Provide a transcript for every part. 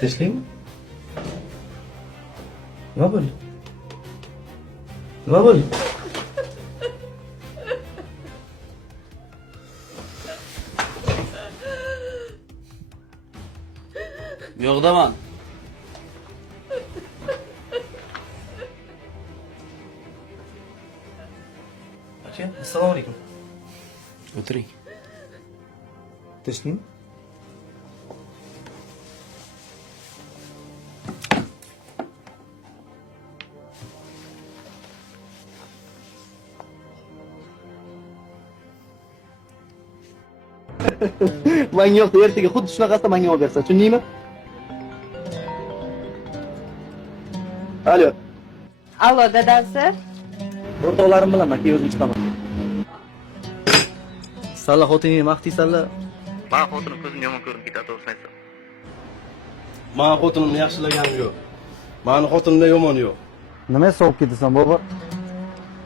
Tinchlikmi? Nima bo'ldi? Nima bo'ldi? Yo'qdaman. Aka, assalomu alaykum. O'tiring. Tinchlikmi? Menga yo'q, ertaga xuddi shunaqasida menga olib bersan, tushundingmi? Alo, Allo, dadasi. o'rtoqlarim bilan aka o'zim chiqaman. Salla xotiningni maqtaysanlar. Men xotinim ko'zim yomon ko'rinib ketadi, to'g'risini aytsam. Men xotinimni yaxshilaganim yo'q. Meni xotinimda yomon yo'q. Nima hisob ketasan, bobo?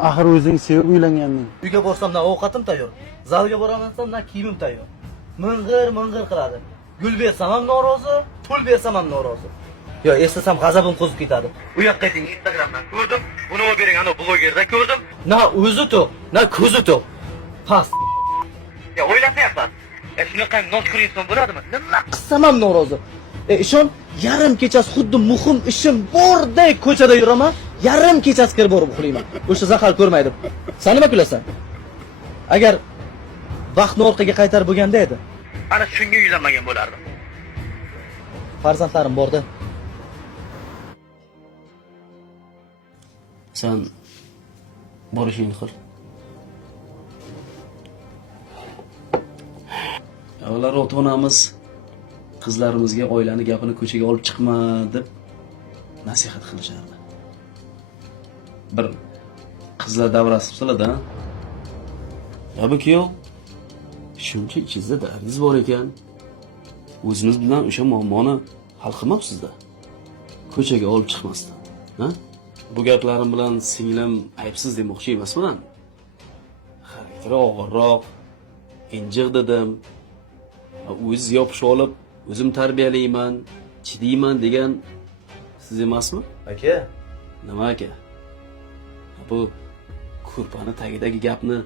Axir o'zing sevib uylanganding. Uyga borsam na ovqatim tayyor. Zalga boraman na kiyimim tayyor. Ming'ir qiladi. Gul bersam ham norozi, pul bersam ham norozi. Yo, eslasam g'azabim qo'zib ketadi. U yoqqa ayting, Instagramdan ko'rdim. Buni olib bering, ana blogerda ko'rdim. Na o'zi to'q, na ko'zi to'q. Past. Ya o'ylasayapman. Shunaqa nochkur inson bo'ladimi? Nima Qissam ham norozi. Ishon, yarim kechasi xuddi muhim ishim bordek ko'chada yuraman, yarim kechasi kirib borib uxlayman. O'sha zahar ko'rmaydi. Sen nima kulasan? Agar vaqtni orqaga qaytarib bo'lganda edi, ana shunga uylanmagan bo'lardim. farzandlarim borda. Sen borishingni qil. Avvalroq ota-onamiz qizlarimizga oilani gapini ko'chaga olib chiqma deb nasihat qilishardi. Bir qizlar davrasi qiladi, ha? Ya bu kuyov shuncha ichingizda dardingiz bor ekan, o'zimiz bilan o'sha muammoni hal qilmabsiz-da. Ko'chaga olib chiqmasdan, ha? Bu gaplarim bilan singlim aybsiz demoqchi emasman. Xarakteri og'irroq, injiq dedim. O'z yopishib olib, o'zim tarbiyalayman, chidayman degan siz emasmi? Aka, Nima aka? Bu ko'rpani tagidagi gapni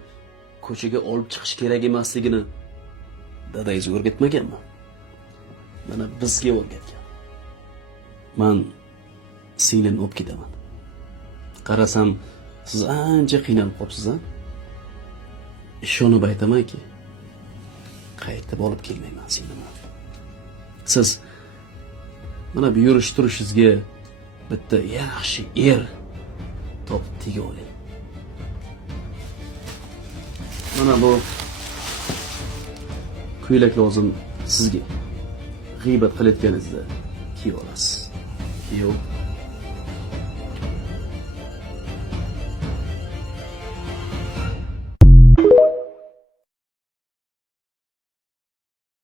ko'chaga olib chiqish kerak emasligini dadangiz o'rgatmaganmi? Mana bizga o'rgatgan. Men singlimni olib ketaman. Qarasam, siz ancha qiynalib qolibsiz-a? Ishonib aytamanki, qaytib olib kelmayman singlimni. Siz mana bu yurish turishingizga bitta yaxshi er topib tega oling. Mana bu ko'ylak lozim sizga. G'iybat qilayotganingizda kiyib olasiz. Yo'q.